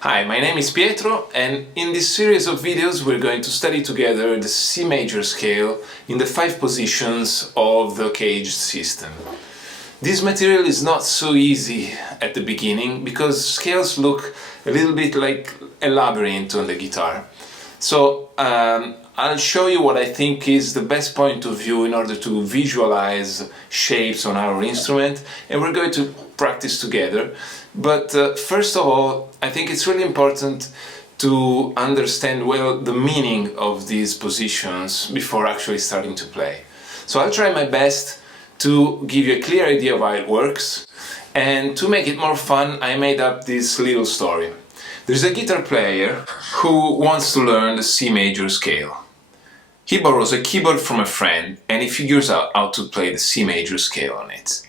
Hi, my name is Pietro, and in this series of videos we're going to study together the C major scale in the 5 positions of the CAGED system. This material is not so easy at the beginning because scales look a little bit like a labyrinth on the guitar. So I'll show you what I think is the best point of view in order to visualize shapes on our instrument, and we're going to practice together. But first of all, I think it's really important to understand well the meaning of these positions before actually starting to play. So I'll try my best to give you a clear idea of how it works, and to make it more fun I made up this little story. There's a guitar player who wants to learn the C major scale. He borrows a keyboard from a friend and he figures out how to play the C major scale on it.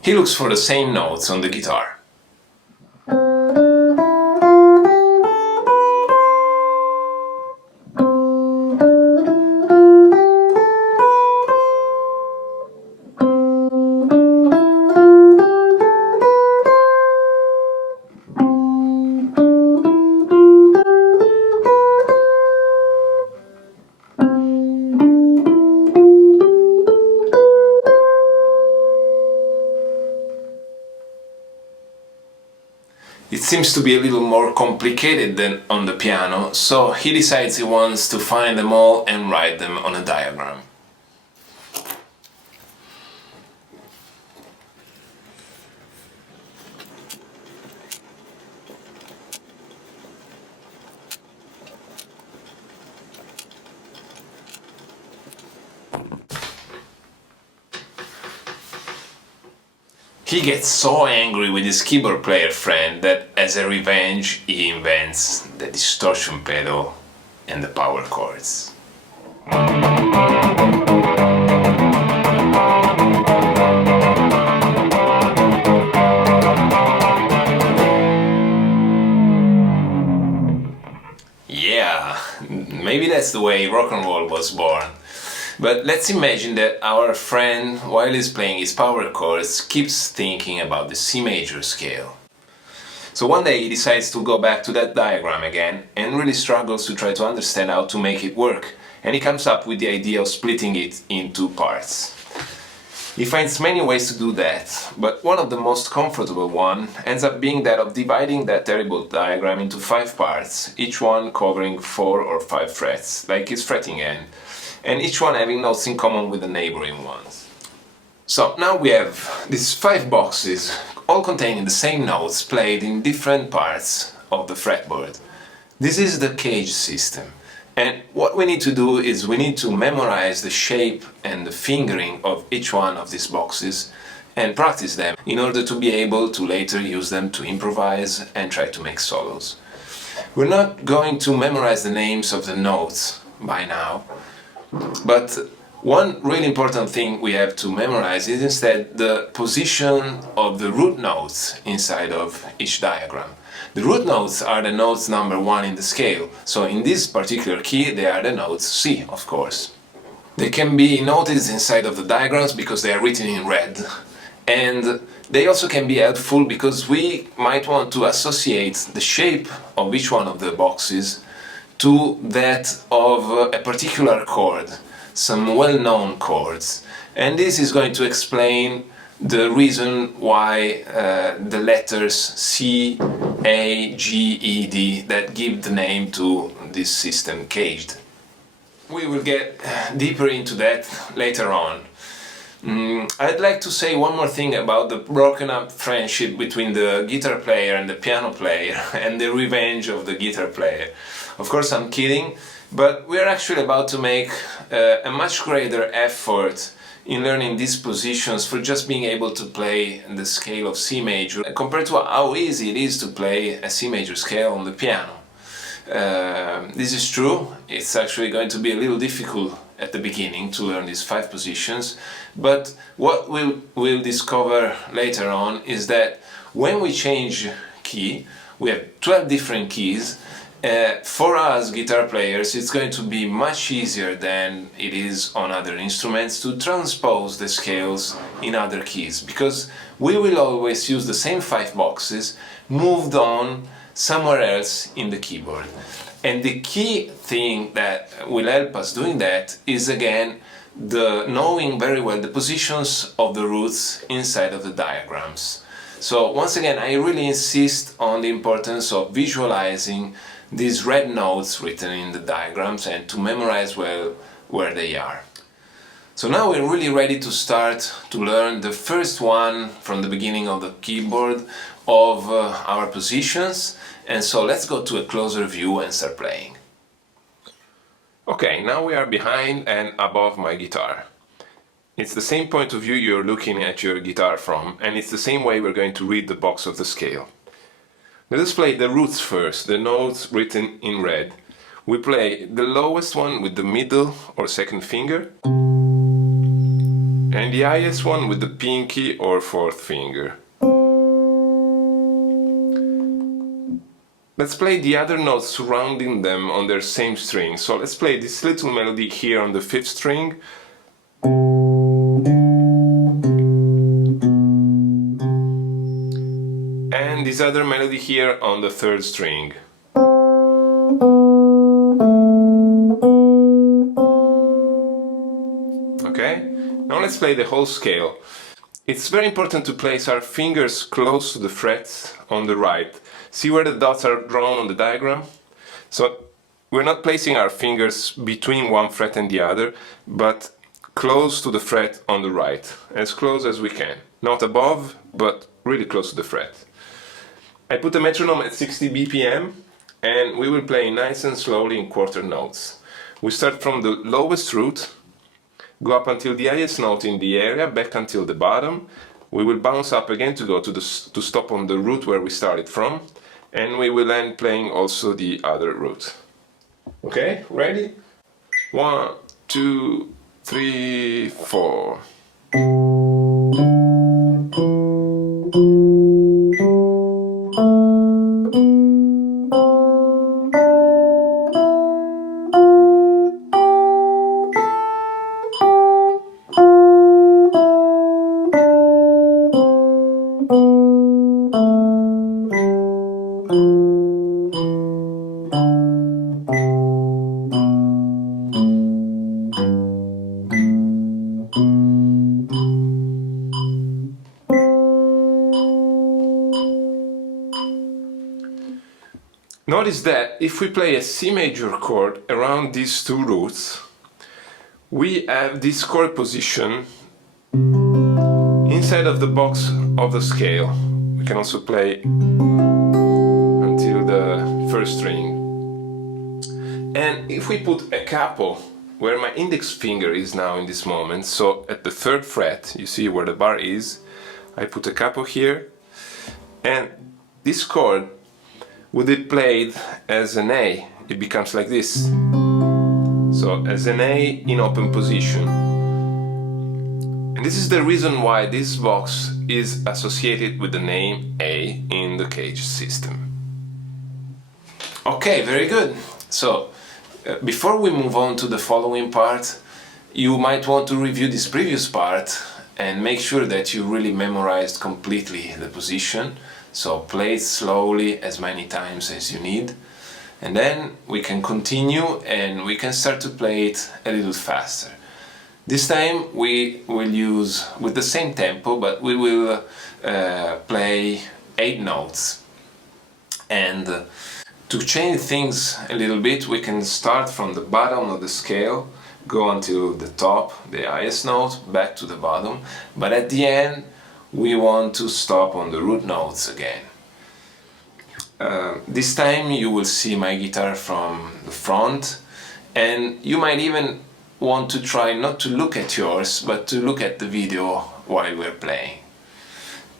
He looks for the same notes on the guitar. It seems to be a little more complicated than on the piano, so he decides he wants to find them all and write them on a diagram. He gets so angry with his keyboard player friend that as a revenge he invents the distortion pedal and the power chords. Yeah, maybe that's the way rock and roll was born. But let's imagine that our friend, while he's playing his power chords, keeps thinking about the C major scale. So one day he decides to go back to that diagram again and really struggles to try to understand how to make it work, and he comes up with the idea of splitting it into parts. He finds many ways to do that, but one of the most comfortable one ends up being that of dividing that terrible diagram into 5 parts, each one covering 4 or 5 frets, like his fretting end, and each one having notes in common with the neighboring ones. So now we have these 5 boxes, all containing the same notes played in different parts of the fretboard. This is the CAGED system, and what we need to do is we need to memorize the shape and the fingering of each one of these boxes and practice them in order to be able to later use them to improvise and try to make solos. We're not going to memorize the names of the notes by now, but one really important thing we have to memorize is instead the position of the root notes inside of each diagram. The root notes are the notes number 1 in the scale, so in this particular key they are the notes C, of course. They can be noted inside of the diagrams because they are written in red, and they also can be helpful because we might want to associate the shape of each one of the boxes to that of a particular chord, some well-known chords, and this is going to explain the reason why the letters C, A, G, E, D that give the name to this system CAGED. We will get deeper into that later on. I'd like to say one more thing about the broken up friendship between the guitar player and the piano player and the revenge of the guitar player. Of course I'm kidding, but we're actually about to make a much greater effort in learning these positions for just being able to play the scale of C major compared to how easy it is to play a C major scale on the piano. This is true, it's actually going to be a little difficult at the beginning to learn these 5 positions, but what we'll discover later on is that when we change key, we have 12 different keys, For us guitar players, it's going to be much easier than it is on other instruments to transpose the scales in other keys, because we will always use the same 5 boxes moved on somewhere else in the keyboard. And the key thing that will help us doing that is, again, knowing very well the positions of the roots inside of the diagrams. So once again, I really insist on the importance of visualizing these red notes written in the diagrams and to memorize well where they are. So now we're really ready to start to learn the first one from the beginning of the keyboard of our positions. And so let's go to a closer view and start playing. Okay, now we are behind and above my guitar. It's the same point of view you're looking at your guitar from, and it's the same way we're going to read the box of the scale. Let us play the roots first, the notes written in red. We play the lowest one with the middle or second finger, and the highest one with the pinky or fourth finger. Let's play the other notes surrounding them on their same string. So let's play this little melody here on the 5th string. And this other melody here on the 3rd string. Okay? Now let's play the whole scale. It's very important to place our fingers close to the frets on the right. See where the dots are drawn on the diagram? So we're not placing our fingers between one fret and the other, but close to the fret on the right, as close as we can. Not above, but really close to the fret. I put the metronome at 60 BPM, and we will play nice and slowly in quarter notes. We start from the lowest root, go up until the highest note in the area, back until the bottom. We will bounce up again to go to stop on the root where we started from, and we will end playing also the other root. Okay, ready? 1, 2, 3, 4. Notice that if we play a C major chord around these 2 roots, we have this chord position inside of the box of the scale. We can also play until the 1st string. And if we put a capo where my index finger is now in this moment, so at the 3rd fret, you see where the bar is, I put a capo here, and this chord, with it played as an A, it becomes like this. So as an A in open position. And this is the reason why this box is associated with the name A in the CAGED system. Okay, very good. So before we move on to the following part, you might want to review this previous part and make sure that you really memorized completely the position. So play it slowly as many times as you need, and then we can continue and we can start to play it a little faster. This time we will use with the same tempo, but we will play 8 notes. And to change things a little bit, we can start from the bottom of the scale, go until the top, the highest note, back to the bottom, but at the end we want to stop on the root notes again. This time you will see my guitar from the front, and you might even want to try not to look at yours, but to look at the video while we're playing.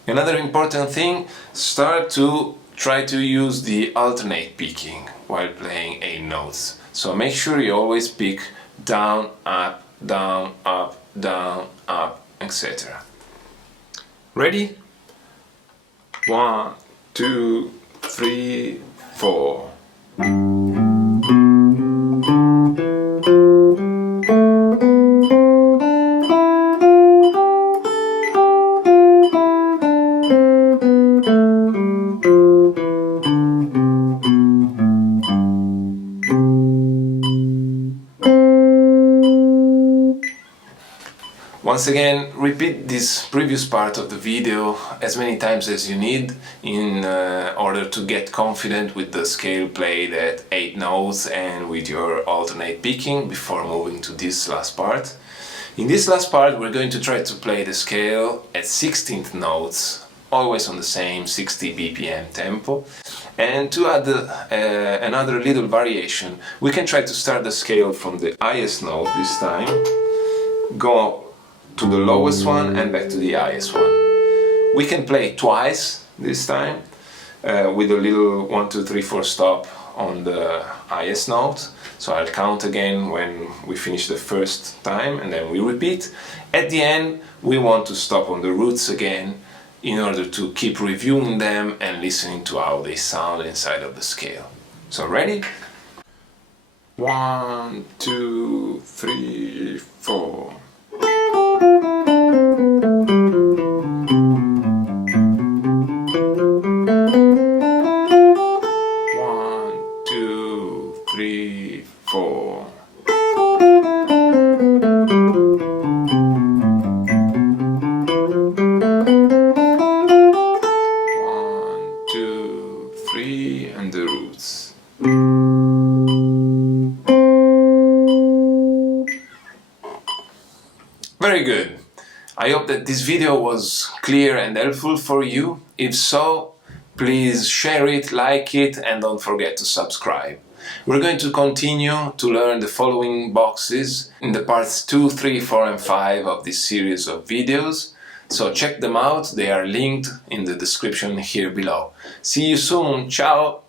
Another important thing, start to try to use the alternate picking while playing 8 notes. So make sure you always pick down, up, down, up, down, up, etc. Ready? 1, 2, 3, 4. Once again, repeat this previous part of the video as many times as you need in order to get confident with the scale played at 8 notes and with your alternate picking before moving to this last part. In this last part we're going to try to play the scale at 16th notes, always on the same 60 BPM tempo. And to add another little variation, we can try to start the scale from the highest note this time, go to the lowest one and back to the highest one. We can play twice this time with a little 1, 2, 3, 4 stop on the highest note. So I'll count again when we finish the first time and then we repeat. At the end we want to stop on the roots again in order to keep reviewing them and listening to how they sound inside of the scale. So ready? 1, 2, 3, 4. 4. And the roots. Very good. I hope that this video was clear and helpful for you. If so, please share it, like it, and don't forget to subscribe. We're going to continue to learn the following boxes in the parts 2, 3, 4 and 5 of this series of videos. So check them out, they are linked in the description here below. See you soon, ciao!